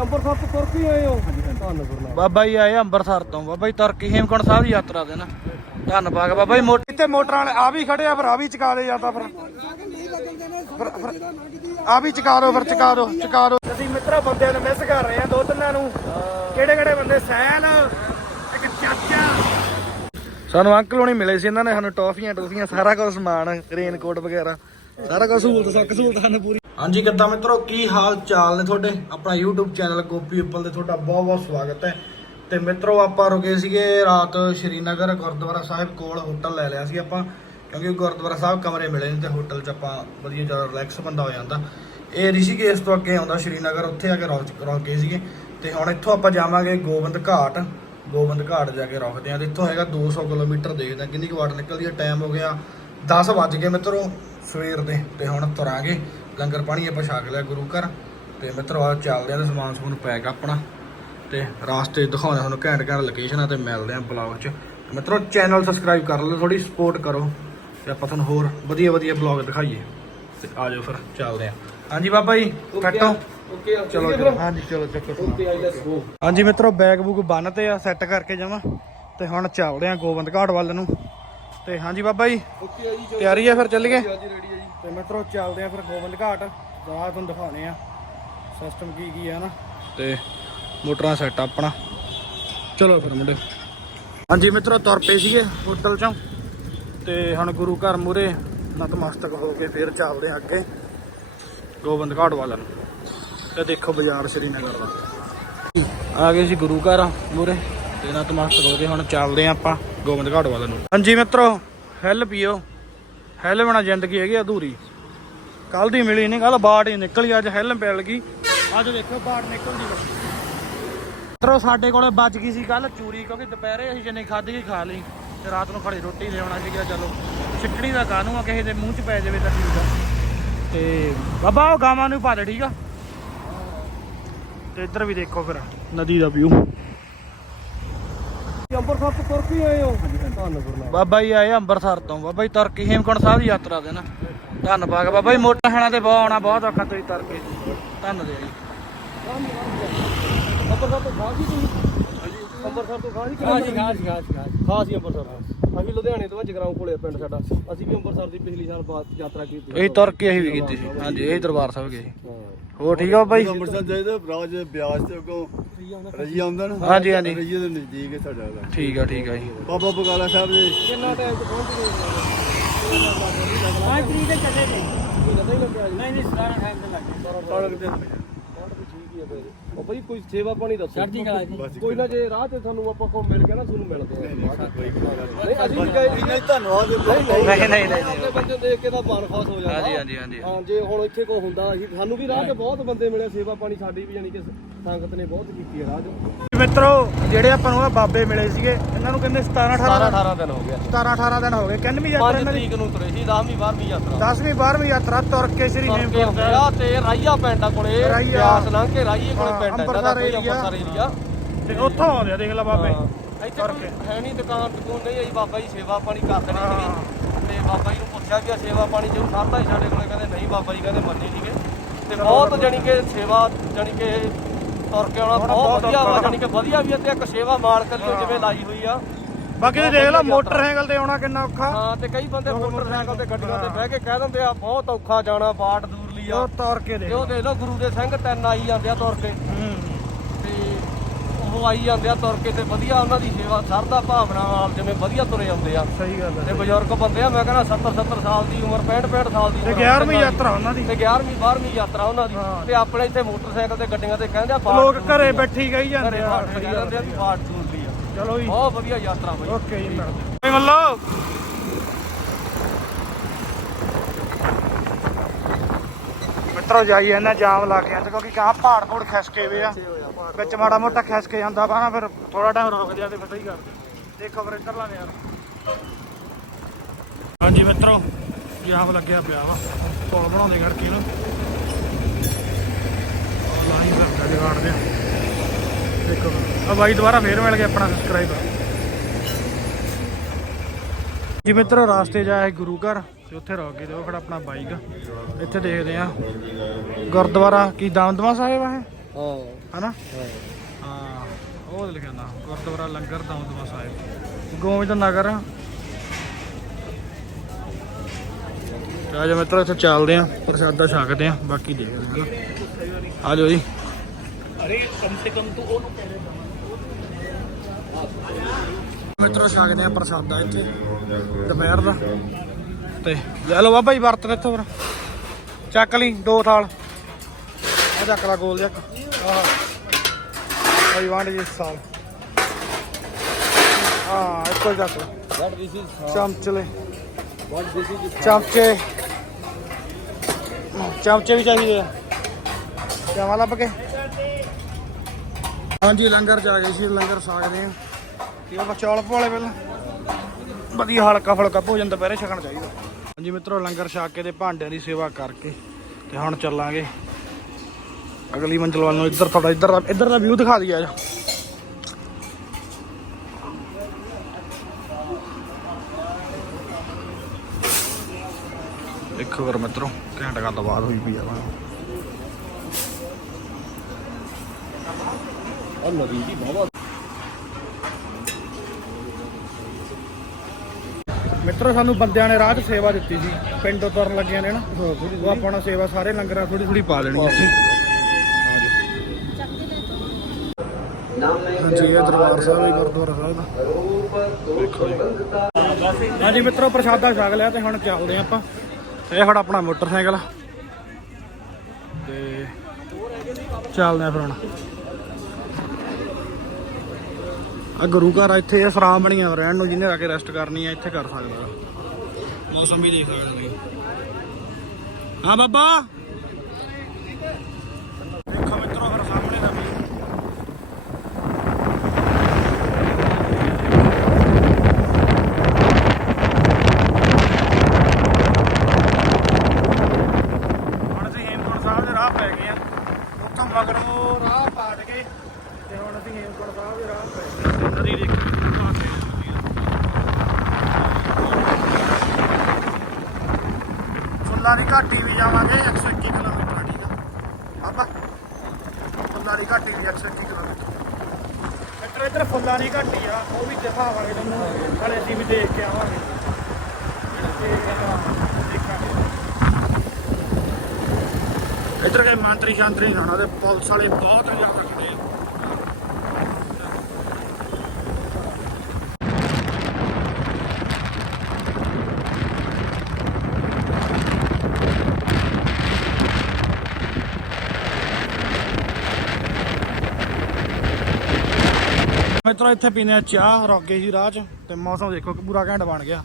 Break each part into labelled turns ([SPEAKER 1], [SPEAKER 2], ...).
[SPEAKER 1] ਅੰਮ੍ਰਿਤਸਰ ਤੋਂ ਤੁਰ ਕੇ ਆਏ ਹੋ? ਧੰਨ ਗੁਰਨਾਮ
[SPEAKER 2] ਬਾਬਾ ਜੀ ਆਏ ਅੰਮ੍ਰਿਤਸਰ ਤੋਂ। ਬਾਬਾ ਜੀ ਤੁਰ ਕੇ ਹੇਮਕੁੰਟ ਸਾਹਿਬ ਦੀ ਯਾਤਰਾ ਦੇ ਨਾ। ਧੰਨਵਾਦ। ਬਾਬਾ ਜੀ ਮੋਟਰ ਤੇ ਮੋਟਰਾਂ ਵਾਲੇ ਆ ਵੀ ਖੜੇ ਆ ਫਿਰ ਆ ਵੀ ਚਕਾ ਦੇ ਜਾਂਦਾ ਫਿਰ। ਆ ਵੀ ਚਕਾ ਦੋ ਫਿਰ ਚਕਾ ਦੋ ਚਕਾ ਦੋ। ਅਸੀਂ ਮਿੱਤਰਾ ਬੰਦਿਆਂ ਨੂੰ ਮਿਸ ਕਰ ਰਹੇ ਆ ਦੋ ਤਿੰਨਾਂ ਨੂੰ। ਕਿਹੜੇ ਕਿਹੜੇ ਬੰਦੇ ਸੈਨ? ਇੱਕ ਚਾਚਾ। ਸਾਨੂੰ ਅੰਕਲ ਹੋਣੀ ਮਿਲੇ ਸੀ ਇਹਨਾਂ ਨੇ ਸਾਨੂੰ ਟੌਫੀਆਂ ਟੌਫੀਆਂ ਸਾਰਾ ਕੁਝ ਸਮਾਨ ਰੇਨਕੋਟ ਵਗੈਰਾ। ਸਾਰਾ ਕੁਝ ਸਹੂਲਤ ਸੱਕ ਸਹੂਲਤ ਸਾਨੂੰ ਪੂਰੀ। ਹਾਂਜੀ ਕਿੱਦਾਂ ਮਿੱਤਰੋ, ਕੀ ਹਾਲ ਚਾਲ ਨੇ ਤੁਹਾਡੇ? ਆਪਣਾ YouTube ਚੈਨਲ ਗੋਪੀ ਉੱਪਲ ਦੇ ਤੁਹਾਡਾ ਬਹੁਤ ਬਹੁਤ ਸਵਾਗਤ ਹੈ। ਤੇ ਮਿੱਤਰੋ, ਆਪਾਂ ਰੁਕੇ ਸੀਗੇ ਰਾਤ ਸ਼੍ਰੀਨਗਰ, ਗੁਰਦੁਆਰਾ ਸਾਹਿਬ ਕੋਲ ਹੋਟਲ ਲੈ ਲਿਆ ਸੀ ਆਪਾਂ, ਕਿਉਂਕਿ ਗੁਰਦੁਆਰਾ ਸਾਹਿਬ ਕਮਰੇ ਮਿਲੇ ਨੇ ਤੇ ਹੋਟਲ 'ਚ ਆਪਾਂ ਵਧੀਆ ਜ਼ਿਆਦਾ ਰਿਲੈਕਸ ਬੰਦਾ ਹੋ ਜਾਂਦਾ। ਇਹ ਰਿਸ਼ੀ ਰਿਸ਼ੀਕੇਸ਼ ਤੋਂ ਅੱਗੇ ਆਉਂਦਾ ਸ਼੍ਰੀਨਗਰ, ਉੱਥੇ ਆ ਕੇ ਰੁਕ ਰੁਕ ਗਏ ਸੀਗੇ। ਤੇ ਹੁਣ ਇੱਥੋਂ ਆਪਾਂ ਜਾਵਾਂਗੇ ਗੋਬਿੰਦ ਘਾਟ। ਗੋਬਿੰਦ ਘਾਟ ਜਾ ਕੇ ਰੁਕਦੇ ਆ ਤੇ ਇੱਥੋਂ ਹੈਗਾ 200 ਕਿਲੋਮੀਟਰ ਦੇਖਦੇ ਆ ਕਿੰਨੀ ਕੁ ਵਾਟ ਨਿਕਲਦੀ ਹੈ। ਟਾਈਮ ਹੋ ਗਿਆ 10 ਵੱਜ ਗਏ ਮਿੱਤਰੋ ਸਵੇਰ ਦੇ ਤੇ ਹੁਣ ਤੁਰਾਂਗੇ। ਲੰਗਰ ਪਾਣੀ ਆਪਾਂ ਛਕ ਲਿਆ ਗੁਰੂ ਘਰ। ਤੇ ਮਿੱਤਰੋ ਆ ਚੱਲਦੇ ਆ ਤੇ ਸਮਾਨ ਸਮੂਨ ਪੈਕ ਆਪਣਾ। ਤੇ ਰਾਸਤੇ ਦਿਖਾਉਂਦੇ ਤੁਹਾਨੂੰ ਘੈਂਟ ਘੈਂਟ ਲੋਕੇਸ਼ਨਾਂ ਤੇ ਮਿਲਦੇ ਆ ਬਲੌਗ 'ਚ। ਮਿੱਤਰੋ ਚੈਨਲ ਸਬਸਕ੍ਰਾਈਬ ਕਰ ਲਓ ਥੋੜੀ ਸਪੋਰਟ ਕਰੋ। ਤੇ ਆਪਾਂ ਤੁਹਾਨੂੰ ਹੋਰ ਵਧੀਆ ਵਧੀਆ ਬਲੌਗ ਦਿਖਾਈਏ। ਤੇ ਆ ਜਾਓ ਫਿਰ ਚੱਲਦੇ ਆ। ਹਾਂਜੀ ਬਾਬਾ ਜੀ ਕੱਟੋ
[SPEAKER 1] ਓਕੇ
[SPEAKER 2] ਚਲੋ ਚਲੋ। ਹਾਂਜੀ ਚਲੋ ਚੱਕੋ ਸਮਾਨ।
[SPEAKER 1] ਓਕੇ ਆਈ ਲੈਟਸ ਗੋ
[SPEAKER 2] ਹਾਂਜੀ ਮਿੱਤਰੋ ਬੈਗ ਬੂਗ ਬੰਨ ਤੇ ਆ ਸੈੱਟ ਕਰਕੇ ਜਾਵਾਂ। ਤੇ ਹੁਣ ਚੱਲਦੇ ਆ ਗੋਬਿੰਦ ਘਾਟ ਵੱਲ ਨੂੰ। ਤੇ ਹਾਂਜੀ ਬਾਬਾ ਜੀ
[SPEAKER 1] ਓਕੇ ਆ ਜੀ ਚਲੋ।
[SPEAKER 2] ਤਿਆਰੀ ਆ ਫਿਰ ਚੱਲੀਏ
[SPEAKER 1] ਜੀ ਰੈਡੀ ਆ ਜੀ
[SPEAKER 2] ਤੇ ਮਿੱਤਰੋ ਚੱਲਦੇ ਆ ਫਿਰ ਗੋਬਿੰਦ ਘਾਟ। ਰਾਹ ਤੁਹਾਨੂੰ ਦਿਖਾਉਣੇ ਆ ਸਿਸਟਮ ਕੀ ਕੀ ਆ ਨਾ। ਤੇ ਮੋਟਰਾਂ ਸੈੱਟ ਆਪਣਾ। ਚਲੋ ਫਿਰ ਮੁੰਡੇ। ਹਾਂਜੀ ਮਿੱਤਰੋ ਤੁਰ ਪਏ ਸੀਗੇ ਹੋਟਲ ਚੋਂ। ਤੇ ਹੁਣ ਗੁਰੂ ਘਰ ਮੂਰੇ ਨਤਮਸਤਕ ਹੋ ਕੇ ਫਿਰ ਚੱਲਦੇ ਆ ਅੱਗੇ ਗੋਬਿੰਦ ਘਾਟ ਵੱਲ ਨੂੰ। ਤੇ ਦੇਖੋ ਬਾਜ਼ਾਰ ਸ਼੍ਰੀਨਗਰ ਦਾ। ਆ ਗਏ ਸੀ ਗੁਰੂ ਘਰ ਮੂਰੇ ਤੇ ਨਤਮਸਤਕ ਹੋ ਕੇ ਹੁਣ ਚੱਲਦੇ ਆ ਆਪਾਂ ਗੋਬਿੰਦ ਘਾਟ ਵੱਲ ਨੂੰ। ਹਾਂਜੀ ਮਿੱਤਰੋ ਹੈਲ ਪੀਓ। ਹੈਲ ਬਿਨਾ ਜ਼ਿੰਦਗੀ ਹੈਗੀ ਅਧੂਰੀ। ਕੱਲ ਦੀ ਮਿਲੀ ਨਹੀਂ ਕੱਲ ਬਾੜ ਹੀ ਨਿਕਲੀ ਅੱਜ ਹੈਲ ਮਿਲ ਗਈ। ਅੱਜ ਦੇਖੋ ਬਾੜ ਨਿਕਲਦੀ ਬਸ ਮਿੱਤਰੋ, ਸਾਡੇ ਕੋਲੇ ਬਚ ਗਈ ਸੀ ਕੱਲ ਚੂਰੀ, ਕਿਉਂਕਿ ਦੁਪਹਿਰੇ ਅਸੀਂ ਜਿੰਨੇ ਖਾਧੀ ਗਈ ਖਾ ਲਈ। ਤੇ ਰਾਤ ਨੂੰ ਖੜੀ ਰੋਟੀ ਲਿਆਉਣਾ ਸੀਗਾ, ਚਲੋ। ਸਿੱਟਣੀ ਦਾ ਕਾਹਨੂੰ ਆ, ਕਿਸੇ ਦੇ ਮੂੰਹ 'ਚ ਪੈ ਜਾਵੇ ਤਾਂ ਠੀਕ ਆ। ਤੇ ਬਾਬਾ, ਉਹ ਗਾਵਾਂ ਨੂੰ ਪਾ ਦੇ, ਠੀਕ ਆ? ਤੇ ਇੱਧਰ ਵੀ ਦੇਖੋ ਫਿਰ, ਨਦੀ ਦਾ ਵਿਊ
[SPEAKER 1] ਅੰਬਰਸਰ ਤੋਂ ਤੁਰ ਕੇ ਆਏ ਹੋ। ਧੰਨ ਗੁਰਨਾਮ
[SPEAKER 2] ਬਾਬਾ ਜੀ ਆਏ ਅੰਮ੍ਰਿਤਸਰ ਤੋਂ। ਬਾਬਾ ਜੀ ਤੁਰ ਕੇ ਹੇਮਕੁੰਟ ਸਾਹਿਬ ਦੀ ਯਾਤਰਾ ਦੇ ਨਾ। ਧੰਨਵਾਦ। ਬਾਬਾ ਜੀ ਮੋਟਾ ਖਾਣਾ ਤੇ ਬਹੁਤ ਆਉਣਾ ਬਹੁਤ ਔਖਾ ਤੁਸੀਂ ਤੁਰ ਕੇ ਧੰਨ ਦੇ ਜੀ।
[SPEAKER 1] ਅੰਮ੍ਰਿਤਸਰ ਤੋਂ ਹੀ ਤੁਸੀਂ ਅੰਮ੍ਰਿਤਸਰ ਤੋਂ ਖਾਸ ਹੀ ਖਾਸ ਹੀ ਖਾਸ ਖਾਸ ਖਾਸ ਹੀ ਅੰਮ੍ਰਿਤਸਰ ਅਸੀਂ ਲੁਧਿਆਣੇ ਤੋਂ ਜਗਰਾਉਂ ਕੋਲੇ ਪਿੰਡ ਸਾਡਾ। ਅਸੀਂ ਵੀ ਅੰਮ੍ਰਿਤਸਰ ਦੀ ਪਿਛਲੀ ਸਾਲ ਬਾਅਦ ਯਾਤਰਾ ਕੀਤੀ
[SPEAKER 2] ਇਹ ਤੁਰ ਕੇ ਅਸੀਂ ਵੀ ਕੀਤੀ ਸੀ। ਹਾਂਜੀ ਇਹ ਦਰਬਾਰ ਸਾਹਿਬ ਗਏ ਹੋਰ ਠੀਕ ਆ ਜੀ
[SPEAKER 3] ਅੰਮ੍ਰਿਤਸਰ ਜਾਈਦਾ ਰਾਜ ਬਿਆਸ ਤੇ ਕੋ ਰਜੀ ਆਉਂਦਾ ਨਾ
[SPEAKER 2] ਹਾਂਜੀ ਹਾਂਜੀ।
[SPEAKER 3] ਰਜੀ ਦੇ ਨਜ਼ਦੀਕ ਹੈ ਸਾਡਾ ਦਾ
[SPEAKER 2] ਠੀਕ ਆ ਠੀਕ ਆ ਜੀ।
[SPEAKER 3] ਬਾਬਾ ਬਗਾਲਾ ਸਾਹਿਬ ਦੇ
[SPEAKER 1] ਕਿੰਨਾ ਟਾਈਮ ਤੋਂ ਪਹੁੰਚ ਗਏ? ਪੰਜ ਤਰੀਕ ਦੇ ਚੱਲੇ ਜੀ। ਨਹੀਂ ਨਹੀਂ ਸਾਰਾ ਟਾਈਮ ਤੇ ਲੱਗ ਗਿਆ
[SPEAKER 3] ਸੜਕ ਤੇ।
[SPEAKER 1] ਉਹ ਕੋਈ ਸੇਵਾ ਪਾਣੀ ਦੱਸੋ। ਕੋਈ ਨਾ ਜੇ ਰਾਹ ਤੇ ਤੁਹਾਨੂੰ ਆਪਾਂ ਕੋ ਮਿਲ ਗਿਆ ਨਾ ਤੁਹਾਨੂੰ ਮਿਲਦੇ ਆ। ਨਹੀਂ ਅਸੀਂ ਵੀ ਗਏ
[SPEAKER 3] ਇੰਨਾ ਹੀ ਧੰਨਵਾਦ
[SPEAKER 2] ਨਹੀਂ ਨਹੀਂ ਨਹੀਂ
[SPEAKER 1] ਆਪਣੇ ਬੰਦੇ ਦੇਖ ਕੇ ਤਾਂ ਮਨ ਖੁਸ਼ ਹੋ ਜਾਂਦਾ।
[SPEAKER 2] ਹਾਂਜੀ ਹਾਂਜੀ ਹਾਂਜੀ।
[SPEAKER 1] ਹਾਂ ਜੇ ਹੁਣ ਇੱਥੇ ਕੋ ਹੁੰਦਾ ਅਸੀਂ ਸਾਨੂੰ ਵੀ ਰਾਹ ਤੇ ਬਹੁਤ ਬੰਦੇ ਮਿਲੇ ਸੇਵਾ ਪਾਣੀ ਸਾਡੀ ਵੀ ਯਾਨੀ ਕਿ ਸੰਗਤ ਨੇ ਬਹੁਤ ਕੀਤੀ ਹੈ ਰਾਹ 'ਚ
[SPEAKER 2] ਮਿੱਤਰੋ ਜਿਹੜੇ ਆਪਾਂ ਨੂੰ ਆ ਬਾਬੇ ਮਿਲੇ ਸੀਗੇ ਇਹਨਾਂ ਨੂੰ ਕਹਿੰਦੇ 17 18
[SPEAKER 1] 18 ਦਿਨ ਹੋ ਗਿਆ
[SPEAKER 2] 17 18 ਦਿਨ ਹੋ ਗਏ। ਕਿੰਨਵੀਂ ਯਾਤਰਾ
[SPEAKER 1] 5
[SPEAKER 2] ਇਹਨਾਂ ਦੀ?
[SPEAKER 1] ਤਰੀਕ ਨੂੰ ਤੁਰੇ ਸੀ 10ਵੀਂ 12ਵੀਂ ਯਾਤਰਾ।
[SPEAKER 2] 10ਵੀਂ 12ਵੀਂ ਯਾਤਰਾ ਤੁਰ ਕੇ ਸ੍ਰੀ ਹੇਮਕੁੰਟ ਸਾਹਿਬ
[SPEAKER 1] ਆ ਤੇ ਰਾਈਆ ਪਿੰਡ ਆ ਕੋਲੇ
[SPEAKER 2] ਰਾਈਆ।
[SPEAKER 1] ਬਿਆਸ ਲੰਘ ਕੇ ਰਾਈਏ ਕੋਲੇ
[SPEAKER 2] ਹਾਂ,
[SPEAKER 1] ਪਿੰਡ
[SPEAKER 2] ਅੰਮ੍ਰਿਤਸਰ
[SPEAKER 1] ਅੰਮ੍ਰਿਤਸਰ ਏਰੀਆ
[SPEAKER 2] ਤੇ ਉੱਥੋਂ ਆਉਂਦੇ ਆ ਦੇਖ ਲੈ ਬਾਬੇ।
[SPEAKER 1] ਇੱਥੇ ਕੋਈ ਹੈ ਨਹੀਂ ਦੁਕਾਨ ਦੁਕਾਨ ਨਹੀਂ ਆਈ ਬਾਬਾ ਜੀ ਸੇਵਾ ਪਾਣੀ ਕਰ ਦੇਣੀ ਸੀਗੀ। ਤੇ ਬਾਬਾ ਜੀ ਨੂੰ ਪੁੱਛਿਆ ਵੀ ਆ ਸੇਵਾ ਪਾਣੀ ਜੋ ਸਰਦਾ ਹੀ ਸਾਡੇ ਕੋਲੇ ਕਹਿੰਦੇ ਨਹੀਂ ਬਾਬਾ ਜੀ ਕਹਿੰਦੇ ਮੰਨੇ ਨਹੀਂਗੇ ਤੇ ਬਹੁਤ ਜਾਣੀ ਕਿ ਸੇਵਾ ਜਾਣੀ ਕਿ ਤੁਰ ਕੇ ਆਉਣਾ ਬਹੁਤ ਵਧੀਆ ਵਾ ਜਾਣੀ ਕਿ ਵਧੀਆ ਵੀ ਆ ਤੇ ਇੱਕ ਸੇਵਾ ਮਾਲਕ ਲਈ ਜਿਵੇਂ ਲਾਈ ਹੋਈ ਆ।
[SPEAKER 2] ਬਾਕੀ ਦੇਖ ਲਓ ਮੋਟਰਸਾਈਕਲ ਤੇ ਆਉਣਾ ਕਿੰਨਾ ਔਖਾ।
[SPEAKER 1] ਹਾਂ ਤੇ ਕਈ ਬੰਦੇ ਮੋਟਰਸਾਈਕਲ ਤੇ ਗੱਡੀਆਂ ਤੇ ਬਹਿ ਕੇ ਕਹਿ ਦਿੰਦੇ ਆ ਬਹੁਤ ਔਖਾ ਜਾਣਾ ਬਾੜ ਦੂਰ ਲਈ ਆ।
[SPEAKER 2] ਉਹ ਤੁਰ ਕੇ ਦੇਖ
[SPEAKER 1] ਉਹ ਦੇਖ ਲਓ ਗੁਰੂ ਦੇ ਸਿੰਘ ਤਿੰਨ ਆਈ ਜਾਂਦੇ ਆ ਤੁਰ ਕੇ। ਉਹ ਆਈ ਜਾਂਦੇ ਆ ਤੁਰ ਕੇ ਤੇ ਵਧੀਆ ਉਹਨਾਂ ਦੀ ਸੇਵਾ ਸਰਦਾ ਭਾਵਨਾ ਨਾਲ ਜਿਵੇਂ ਵਧੀਆ ਤੁਰੇ ਆਉਂਦੇ ਆ।
[SPEAKER 2] ਸਹੀ ਗੱਲ
[SPEAKER 1] ਤੇ
[SPEAKER 2] ਹੈ
[SPEAKER 1] ਬਜ਼ੁਰਗ ਬੰਦੇ ਆ ਮੈਂ ਕਹਿੰਦਾ 70 70 ਸਾਲ ਦੀ ਉਮਰ 65 65 ਸਾਲ ਦੀ
[SPEAKER 2] ਤੇ
[SPEAKER 1] ਉਮਰ
[SPEAKER 2] 11ਵੀਂ ਯਾਤਰਾ ਉਹਨਾਂ ਦੀ।
[SPEAKER 1] ਤੇ 11ਵੀਂ 12ਵੀਂ ਯਾਤਰਾ ਉਹਨਾਂ ਦੀ।
[SPEAKER 2] ਹਾਂ।
[SPEAKER 1] ਤੇ ਆਪਣੇ ਇੱਥੇ ਮੋਟਰਸਾਈਕਲ ਤੇ ਗੱਡੀਆਂ ਤੇ ਕਹਿੰਦੇ ਆ ਬਾੜ
[SPEAKER 2] ਲੋਕ
[SPEAKER 1] ਦੂਰ
[SPEAKER 2] ਘਰੇ
[SPEAKER 1] ਲਈ ਆ।
[SPEAKER 2] ਬੈਠੀ ਗਈ ਜਾਂਦੇ
[SPEAKER 1] ਘਰੇ
[SPEAKER 2] ਆ
[SPEAKER 1] ਬਾੜ ਕਰੀ ਜਾਂਦੇ ਆ ਵੀ ਬਾੜ ਦੂਰ ਲਈ ਆ।
[SPEAKER 2] ਚਲੋ ਜੀ।
[SPEAKER 1] ਬਹੁਤ ਵਧੀਆ ਯਾਤਰਾ ਬਈ।
[SPEAKER 2] ਓਕੇ ਜੀ ਮਿਲਦੇ ਮੱਲੋ। ਮਿੱਤਰੋ ਜਾਈ ਇਹਨਾਂ ਜਾਮ ਲਾ ਕੇ ਆਂਦੇ ਕਿਉਂਕਿ ਕਹਾਂ ਪਹਾੜ ਪੂੜ ਖਿਸਕੇ ਵੇ ਆ। ਵਿੱਚ ਮਾੜਾ ਮੋਟਾ ਖਿਸਕੇ ਜਾਂਦਾ ਵਾ ਨਾ, ਫਿਰ ਥੋੜਾ ਟਾਈਮ ਰੁਕ ਜਾ ਤੇ ਫਿਰ ਸਹੀ ਕਰਦੇ। ਦੇਖੋ ਫਿਰ ਇੱਧਰ ਲਾਣੇ ਯਾਰ। ਹਾਂਜੀ ਮਿੱਤਰੋ ਜਾਮ ਲੱਗਿਆ ਪਿਆ ਵਾ ਪੁਲ ਬਣਾਉਂਦੇ ਕਰਕੇ ਇਹਨੂੰ ਲਾਈਨ ਕਰਦਾ ਜਗਾੜ ਦੇ ਦੇਖੋ ਆ ਬਾਈ ਦੁਬਾਰਾ ਫੇਰ ਮਿਲ ਗਿਆ ਆਪਣਾ ਸਬਸਕ੍ਰਾਈਬਰ ਜੀ ਮਿੱਤਰੋ, ਰਾਸਤੇ ਜਾਇਆ ਗੁਰੂ ਘਰ, ਤੇ ਉੱਥੇ ਰੁਕ ਗਏ ਤੇ ਉਹ ਖੜਾ ਆਪਣਾ ਬਾਈਕ ਇੱਥੇ ਦੇਖਦੇ ਆ, ਗੁਰਦੁਆਰਾ ਕੀ, ਦਮਦਮਾ ਸਾਹਿਬ ਆ ਇਹ?
[SPEAKER 1] ਹਾਂ।
[SPEAKER 2] ਹਨਾ? ਹਾਂ। ਉਹ ਲਿਖਿਆ ਨਾ ਗੁਰਦੁਆਰਾ ਲੰਗਰ ਦਮਦਮਾ ਸਾਹਿਬ। ਗੋਬਿੰਦ ਨਗਰ। ਆ ਜਾ ਮਿੱਤਰੋ ਇੱਥੇ ਚੱਲਦੇ ਆ ਪ੍ਰਸ਼ਾਦਾ ਛਕਦੇ ਆ ਬਾਕੀ ਦੇਖਦੇ ਆ ਆ ਜਾਓ ਜੀ।
[SPEAKER 1] ਅਰੇ ਕਮ ਸੇ ਕਮ ਤੂੰ ਉਹਨੂੰ
[SPEAKER 2] ਮਿੱਤਰੋ ਛਕਦੇ ਆ ਪ੍ਰਸ਼ਾਦਾ ਇੱਥੇ ਦੁਪਹਿਰ ਦਾ। ਤੇ ਲੈ ਲਓ ਬਾਬਾ ਜੀ ਵਰਤ ਇੱਥੋਂ ਫਿਰ। ਚੱਕ ਲਈ ਦੋ ਥਾਲ। ਆ ਚੱਕ ਲਾ ਗੋਲ ਜੱਕ ਆਹ। ਆਈ ਵਾਂਟ ਜੀ ਸਾਲ। ਹਾਂ ਇੱਕੋ ਚੱਕ ਲਾ।
[SPEAKER 1] ਵਾਟ ਦਿਸ ਇਜ਼
[SPEAKER 2] ਚਮਚਲੇ।
[SPEAKER 1] ਵਾਟ ਦਿਸ ਇਜ਼
[SPEAKER 2] ਚਮਚੇ। ਚਮਚੇ ਵੀ ਚਾਹੀਦੇ ਆ। ਚਾਵਾ ਲੱਭ ਕੇ? ਹਾਂਜੀ ਲੰਗਰ ਚ ਆ ਗਏ ਸੀ। ਲੰਗਰ ਸਾਗਦੇ ਆ। ਕੀ ਬਾਬਾ ਚੌਲ ਪਵਾਲੇ ਪਹਿਲਾਂ। ਵਧੀਆ ਹਲਕਾ ਫੁਲਕਾ ਭੋਜਨ ਦੁਪਹਿਰੇ ਛਕਣਾ ਚਾਹੀਦਾ। ਹਾਂਜੀ ਮਿੱਤਰੋ ਲੰਗਰ ਛਕ ਕੇ ਤੇ ਭਾਂਡਿਆਂ ਦੀ ਸੇਵਾ ਕਰਕੇ ਤੇ ਹੁਣ ਚੱਲਾਂਗੇ। ਅਗਲੀ ਮੰਜ਼ਿਲ ਵੱਲ ਨੂੰ ਇੱਧਰ ਤੁਹਾਡਾ ਇੱਧਰ ਦਾ ਇੱਧਰ ਦਾ ਵਿਊ ਦਿਖਾ ਦਈਏ ਆ ਜਾ ਦੇਖੋ ਫਿਰ ਮਿੱਤਰੋ ਘੰਟ ਗੱਲ ਬਾਤ ਹੋਈ ਪਈ ਆ।
[SPEAKER 1] ਆ ਨਦੀ ਦੀ ਬਾਬਾ
[SPEAKER 2] ਮਿੱਤਰੋ ਸਾਨੂੰ ਬੰਦਿਆਂ ਨੇ ਰਾਹ 'ਚ ਸੇਵਾ ਦਿੱਤੀ ਸੀ। ਪਿੰਡੋਂ ਤੁਰਨ ਲੱਗਿਆ ਨੇ ਨਾ। ਉਹ ਆਪਾਂ ਨੂੰ ਸੇਵਾ ਸਾਰੇ ਲੰਗਰਾਂ ਥੋੜੀ ਥੋੜੀ ਪਾ ਲੈਣੀ ਸੀ ਹਾਂਜੀ, ਇਹ ਦਰਬਾਰ ਸਾਹਿਬ ਹੀ ਗੁਰਦੁਆਰਾ ਸਾਹਿਬ। ਦੇਖੋ ਜੀ। ਹਾਂਜੀ ਮਿੱਤਰੋ, ਪ੍ਰਸ਼ਾਦਾ ਛਕ ਲਿਆ ਤੇ ਹੁਣ ਚੱਲਦੇ ਆਪਾਂ। ਇਹ ਸਾਡਾ ਆਪਣਾ ਮੋਟਰਸਾਈਕਲ ਤੇ ਚੱਲਦੇ ਆ ਫਿਰ ਹੁਣ। ਆ ਗੁਰੂ ਘਰ ਇੱਥੇ ਇਹ ਸਰਾਂ ਬਣੀਆਂ ਰਹਿਣ ਨੂੰ ਜਿਹਨੇ ਆ ਕੇ ਰੈਸਟ ਕਰਨੀ ਆ, ਇੱਥੇ ਕਰ ਸਕਦਾ। ਮੌਸਮ ਵੀ ਦੇਖ ਸਕਦੇ ਤੁਸੀਂ। ਹਾਂ, ਬਾਬਾ ਦੇਖੋ ਮਿੱਤਰੋ ਫਿਰ ਸਾਹਮਣੇ ਦਾ ਵੀ ਹੁਣ ਅਸੀਂ ਹੇਮਕੁੰਟ ਸਾਹਿਬ ਦੇ ਰਾਹ ਪੈ ਗਏ ਆ ਉੱਥੋਂ ਮਗਰੋਂ ਰਾਹ ਪਾਟ ਕੇ ਤੇ ਹੁਣ ਅਸੀਂ ਹੇਮਕੁੰਟ ਸਾਹਿਬ ਦੇ ਰਾਹ ਪੈ ਗਏ ਨਦੀ ਦੇਖੀ ਦਿਖਾ ਕੇ ਨਦੀ ਦਾ। ਫੁੱਲਾਂ ਦੀ ਘਾਟੀ ਵੀ ਜਾਵਾਂਗੇ 121 ਕਿਲੋਮੀਟਰ ਆ ਠੀਕ ਆ ਆਪਾਂ ਫੁੱਲਾਂ ਦੀ ਘਾਟੀ ਵੀ 121 ਕਿਲੋਮੀਟਰ। ਇੱਧਰ ਇੱਧਰ ਫੁੱਲਾਂ ਦੀ ਘਾਟੀ ਆ ਉਹ ਵੀ ਦਿਖਾਵਾਂਗੇ ਤੁਹਾਨੂੰ ਨਾਲੇ ਅਸੀਂ ਵੀ ਦੇਖ ਕੇ ਆਵਾਂਗੇ। ਇੱਧਰ ਕੇ ਮੰਤਰੀ ਸ਼ਾਂਤਰੀ ਹੋਣਾ ਤੇ ਪੁਲਿਸ ਵਾਲੇ ਬਹੁਤ ਜ਼ਿਆਦਾ ਮਿੱਤਰੋ ਇੱਥੇ ਪੀਨੇ ਆ ਚਾਹ ਰੁਕ ਗਏ ਸੀ ਰਾਹ 'ਚ ਤੇ ਮੌਸਮ ਦੇਖੋ ਕਿ ਪੂਰਾ ਘੈਂਟ ਬਣ ਗਿਆ।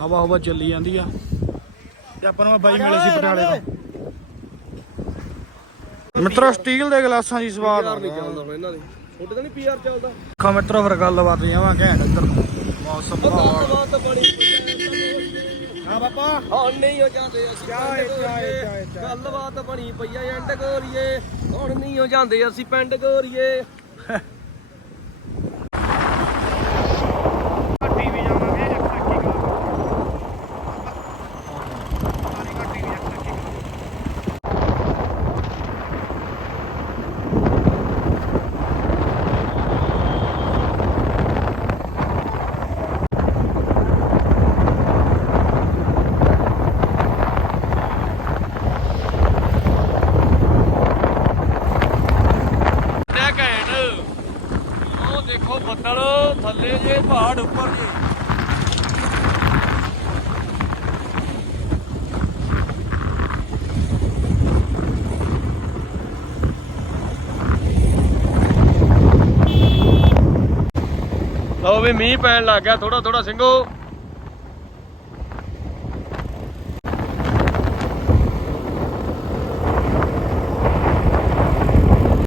[SPEAKER 2] ਹਵਾ ਹਵਾ ਚੱਲੀ ਜਾਂਦੀ ਆ। ਤੇ ਆਪਾਂ ਨੂੰ ਬਾਈ ਮਿਲੇ ਸੀ ਪਟਿਆਲੇ ਤੋਂ। ਮਿੱਤਰੋ ਸਟੀਲ ਦੇ ਗਲਾਸਾਂ ਦੀ ਸਵਾਦ ਆ।
[SPEAKER 1] ਨਹੀਂ ਚੱਲਦਾ ਹੁਣ ਇਹਨਾਂ ਦੇ। ਛੋਟੇ ਤਾਂ ਨਹੀਂ ਪੀਆਰ ਚੱਲਦਾ।
[SPEAKER 2] ਦੇਖੋ ਮਿੱਤਰੋ ਫਿਰ ਗੱਲਬਾਤ ਨਹੀਂ ਆਵਾਂ ਘੈਂਟ ਇੱਧਰ ਮੌਸਮ
[SPEAKER 1] ਬੜੀ।
[SPEAKER 2] ਹਾਂ ਬਾਬਾ
[SPEAKER 1] ਹੁਣ ਨਹੀਂ ਹੋ ਜਾਂਦੇ ਅਸੀਂ
[SPEAKER 2] ਚਾਹ
[SPEAKER 1] ਪਿੰਡ
[SPEAKER 2] ਏ, ਚਾਹ ਏ,
[SPEAKER 1] ਗੋਰੀਏ।
[SPEAKER 2] ਚਾਹ ਏ, ਚਾਹ। ਏ।
[SPEAKER 1] ਗੱਲਬਾਤ ਬਣੀ ਪਈ ਆ ਐਂਡ ਗੋਰੀਏ ਹੁਣ ਨਹੀਂ ਹੋ ਜਾਂਦੇ ਅਸੀਂ ਪਿੰਡ ਗੋਰੀਏ
[SPEAKER 2] ਘਾਟੀ ਵੀ ਜਾਵਾਂਗੇ 121 ਕਿਲੋਮੀਟਰ ਸਾਰੀ ਘਾਟੀ ਵੀ 121 ਕਿਲੋਮੀਟਰ
[SPEAKER 1] ਕਿਆ ਘੈਂਟ ਉਹ ਦੇਖੋ ਬੱਦਲ ਥੱਲੇ ਜੇ ਪਹਾੜ ਉੱਪਰ ਜੇ। ਲਓ ਵੀ ਮੀਂਹ ਪੈਣ ਲੱਗ ਗਿਆ ਥੋੜਾ ਥੋੜਾ ਸਿੰਘੋ।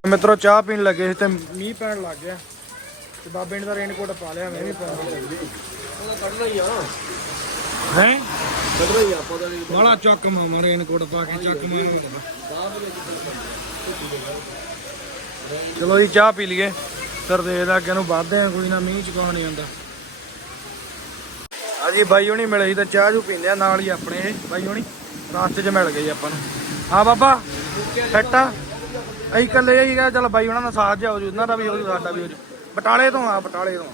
[SPEAKER 2] ਮਿੱਤਰੋ, ਚਾਹ ਪੀਣ ਲੱਗੇ ਸੀ ਤੇ ਮੀਂਹ ਪੈਣ ਲੱਗ ਗਿਆ। ਤੇ ਬਾਬੇ ਨੇ ਤਾਂ ਰੇਨਕੋਟ ਪਾ ਲਿਆ, ਮੈਂ ਵੀ ਪਾ
[SPEAKER 1] ਉਹਦਾ ਕੱਢਣਾ ਹੀ? ਆ
[SPEAKER 2] ਹੈ
[SPEAKER 1] ਕੱਢਣਾ ਹੀ ਆ ਪਤਾ ਨਹੀਂ
[SPEAKER 2] ਬਾਲਾ ਚੱਕ ਮਾਮਾ ਰੇਨਕੋਟ ਪਾ ਕੇ ਚੱਕ ਮਾਮਾ ਚਲੋ ਜੀ, ਚਾਹ ਪੀ ਲਈਏ। ਫਿਰ ਦੇਖਦਾ ਅੱਗੇ ਨੂੰ ਵੱਧਦੇ ਆ, ਕੋਈ ਨਾ ਮੀਂਹ ਚ ਕੌਣ ਨਹੀਂ ਆਉਂਦਾ। ਹਾਂਜੀ ਬਾਈ ਹੁਣੀ ਮਿਲੇ ਸੀ ਤਾਂ ਚਾਹ ਜੂ ਪੀਂਦੇ ਆ, ਨਾਲ ਹੀ ਆਪਣੇ ਇਹ। ਬਾਈ ਹੁਣੀ, ਰਾਸਤੇ 'ਚ ਮਿਲ ਗਏ ਆਪਾਂ ਨੂੰ। ਹਾਂ, ਬਾਬਾ, ਫਿੱਟ ਆ। ਅਸੀਂ ਇਕੱਲੇ ਹੀ ਗਏ, ਚਲ ਬਾਈ ਉਹਨਾਂ ਦਾ ਸਾਥ ਜਾ ਹੋ ਉਹਨਾਂ ਦਾ ਵੀ ਹੋ ਜੂ, ਸਾਡਾ ਵੀ ਹੋ ਜੂ। ਬਟਾਲੇ ਤੋਂ ਆ, ਬਟਾਲੇ ਤੋਂ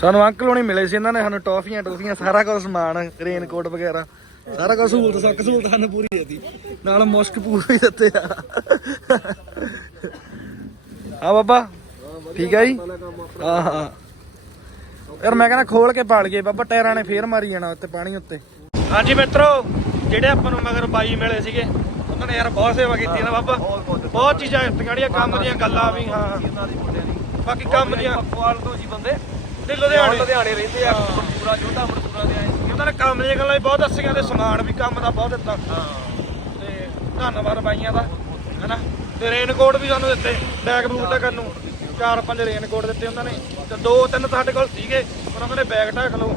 [SPEAKER 2] ਸਾਨੂੰ ਅੰਕਲ ਹੋਣੀ ਮਿਲੇ ਸੀ, ਇਹਨਾਂ ਨੇ ਸਾਨੂੰ ਟੌਫੀਆਂ ਟੌਫੀਆਂ, ਸਾਰਾ ਕੁਝ ਸਮਾਨ ਰੇਨ ਵਗੈਰਾ, ਸਾਰਾ ਕੁਝ ਸਹੂਲਤ, ਸੱਕ ਸਹੂਲਤ ਸਾਨੂੰ ਪੂਰੀ ਦਿੱਤੀ। ਨਾਲ ਮੁਸ਼ਕ ਪੂਰਾ ਦਿੱਤੇ ਆ। ਹਾਂ ਬਾਬਾ, ਠੀਕ ਹੈ ਜੀ? ਹਾਂ ਹਾਂ। ਯਾਰ ਮੈਂ ਕਹਿੰਦਾ ਖੋਲ ਕੇ ਪਾਲ ਗਏ, ਬਾਬਾ ਟਾਇਰਾਂ ਨੇ ਫੇਰ ਮਾਰੀ ਜਾਣਾ ਉੱਤੇ, ਪਾਣੀ ਉੱਤੇ। ਹਾਂਜੀ ਮਿੱਤਰੋ, ਜਿਹੜੇ ਆਪਾਂ ਨੂੰ ਮਗਰ ਬਾਈ ਮਿਲੇ ਸੀਗੇ ਉਹਨਾਂ ਨੇ ਯਾਰ ਬਹੁਤ ਸੇਵਾ ਕੀਤੀ ਨਾ ਬਾਬਾ। ਬਹੁਤ ਚੀਜ਼ਾਂ ਟਿਕਾੜੀਆਂ ਕੰਮ ਦੀਆਂ ਗੱਲਾਂ ਵੀ ਹਾਂ।
[SPEAKER 1] ਉਹਨਾਂ ਦੀ ਮੁੰਡਿਆਂ ਦੀ
[SPEAKER 2] ਬਾਕੀ ਕੰਮ ਦੀਆਂ।
[SPEAKER 1] ਪਕਵਾਲ ਤੋਂ ਜੀ ਬੰਦੇ।
[SPEAKER 2] ਤੇ ਲੁਧਿਆਣੇ।
[SPEAKER 1] ਲੁਧਿਆਣੇ ਰਹਿੰਦੇ ਆ ਪੂਰਾ ਜੋਧਾ ਮੜਪੂਰਾ ਦੇ ਆਏ ਸੀ।
[SPEAKER 2] ਉਹਨਾਂ ਨੇ ਕੰਮ ਦੀਆਂ ਗੱਲਾਂ ਵੀ ਬਹੁਤ ਦੱਸੀਆਂ ਤੇ ਸਮਾਨ ਵੀ ਕੰਮ ਦਾ ਬਹੁਤ ਦਿੱਤਾ। ਤੇ ਧੰਨਵਾਦ ਬਾਈਆਂ ਦਾ ਹੈਨਾ? ਤੇ ਰੇਨਕੋਟ ਵੀ ਸਾਨੂੰ ਦਿੱਤੇ ਬੈਗ ਬੂਟ ਤੱਕ ਨੂੰ ਚਾਰ ਪੰਜ ਰੇਨਕੋਟ ਦਿੱਤੇ ਉਹਨਾਂ ਨੇ। ਤੇ ਦੋ ਤਿੰਨ ਸਾਡੇ ਕੋਲ ਸੀਗੇ ਪਰ ਉਹਨਾਂ ਨੇ ਬੈਗ ਢੱਕ ਲਓ।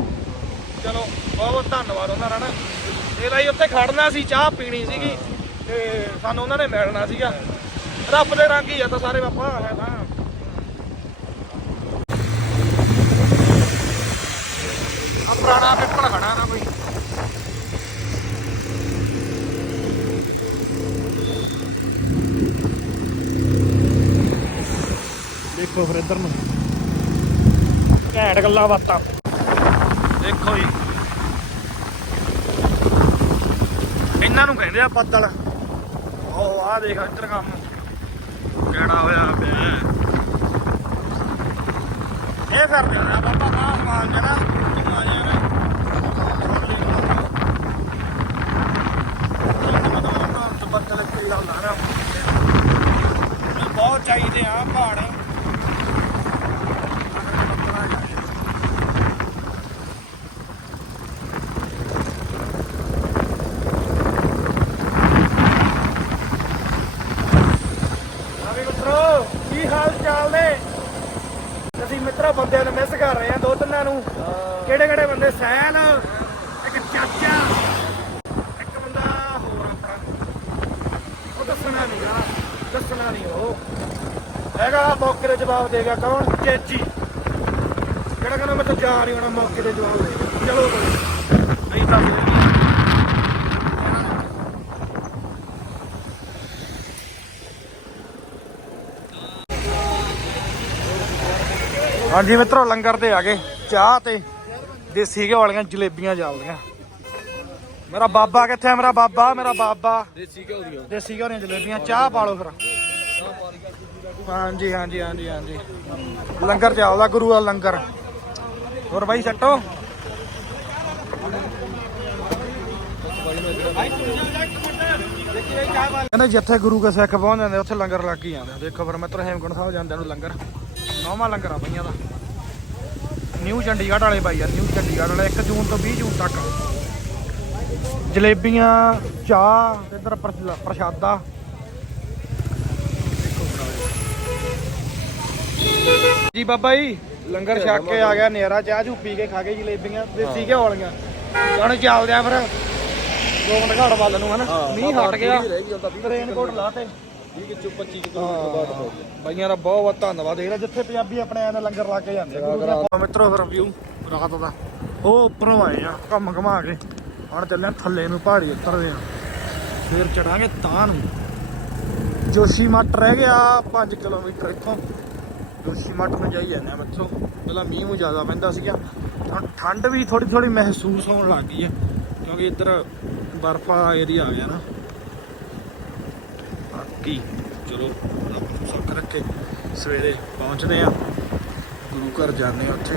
[SPEAKER 2] ਚਲੋ ਬਹੁਤ ਬਹੁਤ ਧੰਨਵਾਦ ਉਹਨਾਂ ਦਾ ਨਾ ਤੇ ਲਈ ਉੱਥੇ ਖੜਨਾ ਸੀ ਚਾਹ ਪੀਣੀ ਸੀਗੀ। ਤੇ ਸਾਨੂੰ ਉਹਨਾਂ ਨੇ ਮਿਲਣਾ ਸੀਗਾ। ਰੱਬ ਦੇ ਰੰਗ ਹੀ ਆ ਤਾਂ ਸਾਰੇ ਬਾਪਾ ਹੈ ਤਾਂ। ਆ ਪੁਰਾਣਾ ਪਿੱਪਲ ਖੜਾ ਨਾ ਕੋਈ। ਦੇਖੋ ਫਿਰ ਇੱਧਰ ਨੂੰ। ਘੈਂਟ ਗੱਲਾਂ ਬਾਤਾਂ। ਦੇਖੋ ਜੀ। ਇਹਨਾਂ ਨੂੰ ਕਹਿੰਦੇ ਆ ਬੱਦਲ। ਉਹ ਆ ਦੇਖ, ਇੱਧਰ ਕੰਮ। ਕਿਹੜਾ ਹੋਇਆ ਪਿਆ? ਇਹ ਕਰ ਦੇਣਾ ਬਾਬਾ ਨਾ ਸਮਾਨ ਜਣਾ ਘੁਮਾ ਜਾਣਾ ਬੱਦਲ ਕੀ ਗੱਲ ਆ ਨਾ ਬਹੁਤ ਚਾਹੀਦੇ ਆ ਪਹਾੜ ਆਵੇ ਮਿੱਤਰੋ ਹਾਲ ਚਾਲ ਨੇ? ਅਸੀਂ ਮਿੱਤਰਾ ਬੰਦਿਆਂ ਨੂੰ ਮਿਸ ਕਰ ਰਹੇ ਆ ਦੋ ਤਿੰਨਾਂ ਨੂੰ। ਕਿਹੜੇ ਕਿਹੜੇ ਬੰਦੇ? ਸੈਨ, ਇੱਕ ਚਾਚਾ, ਇੱਕ ਬੰਦਾ ਹੋਰ ਆਪਣਾ ਉਹ ਦੱਸਣਾ ਨਹੀਂ ਆ ਦੱਸਣਾ ਨਹੀਂ ਉਹ। ਹੈਗਾ ਮੌਕੇ ਤੇ ਜਵਾਬ ਦੇਗਾ ਕੌਣ? ਚੇਚੀ। ਕਿਹੜਾ ਕਹਿੰਦਾ ਮੈਂ ਤਾਂ ਜਾ ਨਹੀਂ ਹੋਣਾ ਮੌਕੇ ਤੇ ਜਵਾਬ ਦੇ ਚਲੋ ਬਈ ਨਹੀਂ ਤਾਂ ਹਾਂਜੀ ਮਿੱਤਰੋ ਲੰਗਰ ਤੇ ਆ ਗਏ ਚਾਹ ਤੇ ਦੇਸੀ ਘਿਓ ਵਾਲੀਆਂ ਜਲੇਬੀਆਂ ਚੱਲਦੀਆਂ। ਮੇਰਾ ਬਾਬਾ ਕਿੱਥੇ ਆ? ਮੇਰਾ ਬਾਬਾ ਮੇਰਾ ਬਾਬਾ।
[SPEAKER 1] ਦੇਸੀ ਘਿਓ ਦੀਆਂ।
[SPEAKER 2] ਦੇਸੀ ਘਿਓ ਦੀਆਂ ਜਲੇਬੀਆਂ ਚਾਹ ਪਾ ਲਓ ਫਿਰ। ਹਾਂਜੀ ਹਾਂਜੀ ਹਾਂਜੀ ਹਾਂਜੀ। ਲੰਗਰ ਚੱਲਦਾ ਗੁਰੂ ਦਾ ਲੰਗਰ। ਹੋਰ ਬਾਈ ਸੱਟੋ ਕਹਿੰਦੇ ਜਿੱਥੇ ਗੁਰੂ ਕੇ ਸਿੱਖ ਪਹੁੰਚ ਜਾਂਦੇ ਉੱਥੇ ਲੰਗਰ ਲੱਗ ਹੀ ਜਾਂਦਾ। ਦੇਖੋ ਫਿਰ ਮਿੱਤਰ ਹੇਮਕੁੰਟ ਸਾਹਿਬ ਜਾਂਦੇ ਨੂੰ ਲੰਗਰ। ਨੌਵਾਂ ਲੰਗਰ ਆ ਬਈਆਂ ਦਾ। ਨਿਊ ਚੰਡੀਗੜ੍ਹ ਵਾਲੇ ਬਾਈ ਆ ਨਿਊ ਚੰਡੀਗੜ੍ਹ ਵਾਲੇ 1 ਜੂਨ ਤੋਂ 20 ਜੂਨ ਤੱਕ। ਜਲੇਬੀਆਂ ਚਾਹ ਤੇ ਇਧਰ ਪ੍ਰਸ਼ਾਦਾ। ਜੀ ਬਾਬਾ ਜੀ ਲੰਗਰ ਛਕ ਕੇ ਆ ਗਿਆ ਨੇਰਾ ਚਾਹ ਚੂ ਪੀ ਕੇ ਖਾ ਕੇ ਜਲੇਬੀਆਂ ਦੇਸੀ ਘਿਓ ਵਾਲੀਆਂ। ਹੁਣ ਚੱਲਦੇ ਆ ਫਿਰ। ਗੋਬਿੰਦ ਘਾਟ ਵੱਲ ਨੂੰ ਹਨਾ। ਮੀਂਹ ਹਟ ਗਿਆ। ਰੇਨਕੋਟ ਲਾ ਤੇ।
[SPEAKER 1] 20 ਚੋਂ 25
[SPEAKER 2] ਹਾਂ। ਬਾਈਆਂ ਦਾ ਬਹੁਤ ਬਹੁਤ ਧੰਨਵਾਦ। ਇਹਦਾ ਜਿੱਥੇ ਪੰਜਾਬੀ ਆਪਣੇ ਆਏ ਨੇ ਲੰਗਰ ਲਾ ਕੇ ਜਾਂਦੇ। ਆ ਗੁਰੂ ਦੇ ਮਿੱਤਰੋ ਫਿਰ ਵਿਊ ਰਾਤ ਦਾ। ਉਹ ਉੱਪਰੋਂ ਆਏ ਆ ਘੁੰਮ ਘਮਾ ਕੇ। ਹੁਣ ਚੱਲੇ ਥੱਲੇ ਨੂੰ ਪਹਾੜੀ ਉਤਰਦੇ ਆ। ਫਿਰ ਚੜਾਂਗੇ ਤਾਂ ਨੂੰ। ਜੋਸ਼ੀ ਮੱਟ ਰਹਿ ਗਿਆ 5 ਕਿਲੋਮੀਟਰ ਇੱਥੋਂ। ਜੋਸ਼ੀ ਮੱਟ ਨੂੰ ਜਾਈ ਜਾਂਦੇ ਆ ਮਿੱਤਰੋ। ਪਹਿਲਾਂ ਮੀਂਹ ਨੂੰ ਜ਼ਿਆਦਾ ਪੈਂਦਾ ਸੀਗਾ। ਹੁਣ ਠੰਡ ਵੀ ਥੋੜੀ ਥੋੜੀ ਮਹਿਸੂਸ ਹੋਣ ਲੱਗ ਗਈ ਹੈ। ਕਿਉਂਕਿ ਇੱਧਰ ਬਰਫ ਏਰੀਆ ਆ ਗਿਆ ਨਾ। ਬਾਕੀ ਚਲੋ ਰੱਬ ਨੂੰ ਸੁੱਖ ਰੱਖੇ। ਸਵੇਰੇ ਪਹੁੰਚਦੇ ਆ ਗੁਰੂ ਘਰ ਜਾਂਦੇ ਆ ਉੱਥੇ।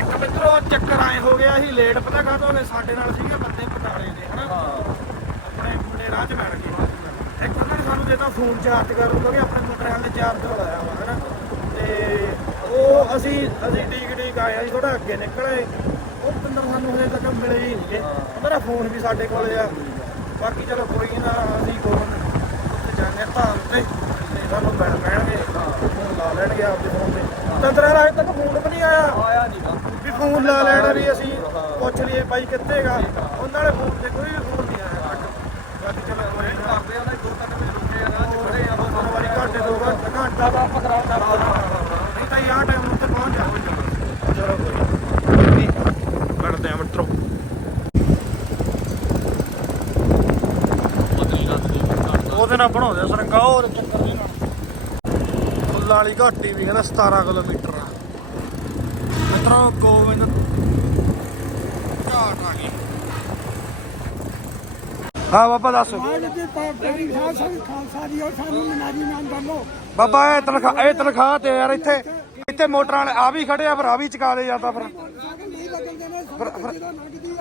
[SPEAKER 2] ਇੱਕ ਮਿੱਤਰੋ ਚੱਕਰ ਆਏ ਹੋ ਗਿਆ ਸੀ ਲੇਟ ਪਤਾ ਕਾਹਤੋਂ ਨੇ ਸਾਡੇ ਨਾਲ ਸੀਗੇ ਬੰਦੇ ਪਟਾਲੇ ਦੇ, ਹਨਾ? ਆਪਣੇ ਮੁੰਡੇ ਰਾਹ 'ਚ ਬੈਠ ਗਏ। ਇੱਕ ਉਹਨਾਂ ਨੇ ਸਾਨੂੰ ਦੇਤਾ ਫੋਨ ਚਾਰਜ ਕਰਨ ਕਿਉਂਕਿ ਆਪਣੇ ਮੋਟਰਸਾਈਕਲ ਤੇ ਚਾਰਜ ਲਾਇਆ ਵਾ, ਹਨਾ? ਤੇ ਉਹ ਅਸੀਂ ਅਸੀਂ ਡੀਕ ਡੀਕ ਆਏ ਅਸੀਂ ਥੋੜਾ ਅੱਗੇ ਨਿਕਲੇ। ਉਹ ਪਿੰਦਰ ਸਾਨੂੰ ਹਜੇ ਤੱਕ ਮਿਲੇ ਹੀ ਨਹੀਂ। ਗੇ ਉਹਦਾ ਫੋਨ ਵੀ ਸਾਡੇ ਕੋਲ ਆ। ਬਾਕੀ ਚਲੋ ਕੋਈ ਨਾ ਅਸੀਂ ਕੋਲ ਉੱਥੇ ਜਾਂਦੇ ਤਾਂ। ਸਾਨੂੰ ਮਿਲ ਪੈਣਗੇ। ਫੋਨ ਲਾ ਲੈਣਗੇ ਆਪਦੇ ਫੋਨ ਤੇ। ਤੰਦਰਾ ਰਾਜ ਤੱਕ ਫੋਨ ਵੀ ਨਹੀਂ ਆਇਆ।
[SPEAKER 1] ਆਇਆ ਨਹੀਂ
[SPEAKER 2] ਵੀ ਫੋਨ ਲਾ ਲੈਣਾ ਵੀ ਅਸੀਂ ਪੁੱਛ ਲਈਏ ਬਾਈ ਕਿੱਥੇਗਾ ਉਹਨਾਂ ਦੇ ਫੋਨ ਤੇ ਕੋਈ ਵੀ ਫੋਨ ਨਹੀਂ ਆਇਆ। ਬਾਕੀ ਚਲੋ ਨਾ।
[SPEAKER 1] ਕਰਦੇ ਆ ਨਾ ਦੋ ਤਿੰਨ ਵਜੇ ਰੁਕੇ ਆ ਨਾ ਖੜੇ ਆ।
[SPEAKER 2] ਦੋ ਵਾਰੀ ਘੰਟੇ ਦੋ ਘੰਟੇ ਘੰਟਾ ਦਾ ਆਪਾਂ ਕਰਾਉਂਦਾ ਨਹੀਂ ਤਾਂ ਯਾਰ ਟਾਈਮ ਉੱਤੇ ਪਹੁੰਚ ਜਾਓ ਚਲੋ ਕੋਈ ਨਹੀਂ ਮਿਲਦੇ ਆ ਮਿੱਤਰੋ ਨਾਲ ਬਣਾਉਂਦੇ ਸਰੰਗਾ ਹੋਰ ਚੱਕਰ ਨਹੀਂ ਨਾਲ। ਫੁੱਲਾਂ ਵਾਲੀ ਘਾਟੀ ਵੀ ਕਹਿੰਦਾ 17 ਕਿਲੋਮੀਟਰ ਆ। ਮਿੱਤਰੋ ਗੋਬਿੰਦ ਘਾਟ ਆ ਗਈ। ਹਾਂ ਬਾਬਾ ਦੱਸ।
[SPEAKER 4] ਦੀ ਦੀ
[SPEAKER 2] ਬਾਬਾ ਇਹ ਤਨਖਾਹ ਇਹ ਤਨਖਾਹ ਤੇ ਯਾਰ ਇੱਥੇ ਇੱਥੇ ਮੋਟਰਾਂ ਵਾਲੇ ਆ ਵੀ ਖੜੇ ਆ ਫਿਰ ਆ ਵੀ ਚਕਾ ਦੇ ਜਾਂਦਾ ਫਿਰ।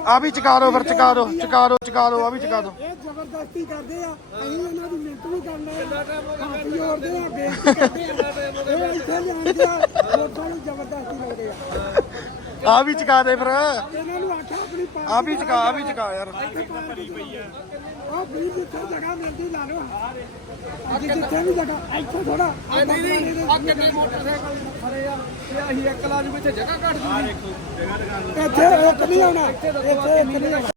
[SPEAKER 4] ਸਾਡੇ ਆ
[SPEAKER 2] ਵੀ ਚਕਾ ਦਿਓ ਫਿਰ, ਚਕਾ ਦਿਓ ਚਕਾ ਦਿਓ ਚਕਾ ਦਿਓ, ਆ ਵੀ ਚਕਾ ਦਿਓ।
[SPEAKER 4] ਇਹ ਜ਼ਬਰਦਸਤੀ ਕਰਦੇ ਆ, ਅਸੀਂ ਉਹਨਾਂ ਦੀ ਮਿਹਨਤ ਵੀ ਕਰਨਾ ਆ ਜੋੜਦੇ ਆ, ਬੇਇੱਜ਼ਤੀ ਕਰਦੇ ਆ। ਇਹ ਇੱਥੇ ਲਿਆਉਂਦੇ ਆ, ਲੋਕਾਂ ਨੂੰ ਜ਼ਬਰਦਸਤੀ ਲਾਉਂਦੇ ਆ।
[SPEAKER 2] ਆ ਵੀ ਚਕਾ ਦੇ ਫਿਰ।
[SPEAKER 4] ਇਹਨਾਂ ਨੂੰ ਆਖਿਆ ਆਪਣੀ ਪਾਰਟੀ
[SPEAKER 2] ਆ ਵੀ ਚਕਾ ਆ ਵੀ ਚਕਾ ਯਾਰ।
[SPEAKER 4] ਉਹ ਵੀਰ ਜਿੱਥੇ ਜਗ੍ਹਾ ਮਿਲਦੀ ਲਾ ਲਓ। ਅੱਜ ਜਿੱਥੇ ਵੀ ਜਗ੍ਹਾ ਇੱਥੇ ਥੋੜਾ ਆ ਨਹੀਂ ਨਹੀਂ ਆ ਕਿੰਨੇ ਮੋਟਰਸਾਈਕਲ ਖੜੇ ਆ ਤੇ ਅਸੀਂ ਇੱਕ ਲਾ ਜੂ ਇੱਥੇ ਜਗ੍ਹਾ ਘੱਟ ਜੂ ਇੱਥੇ ਇੱਕ ਨਹੀਂ ਆਉਣਾ ਇੱਥੇ ਇੱਕ ਨਹੀਂ ਆਉਣਾ।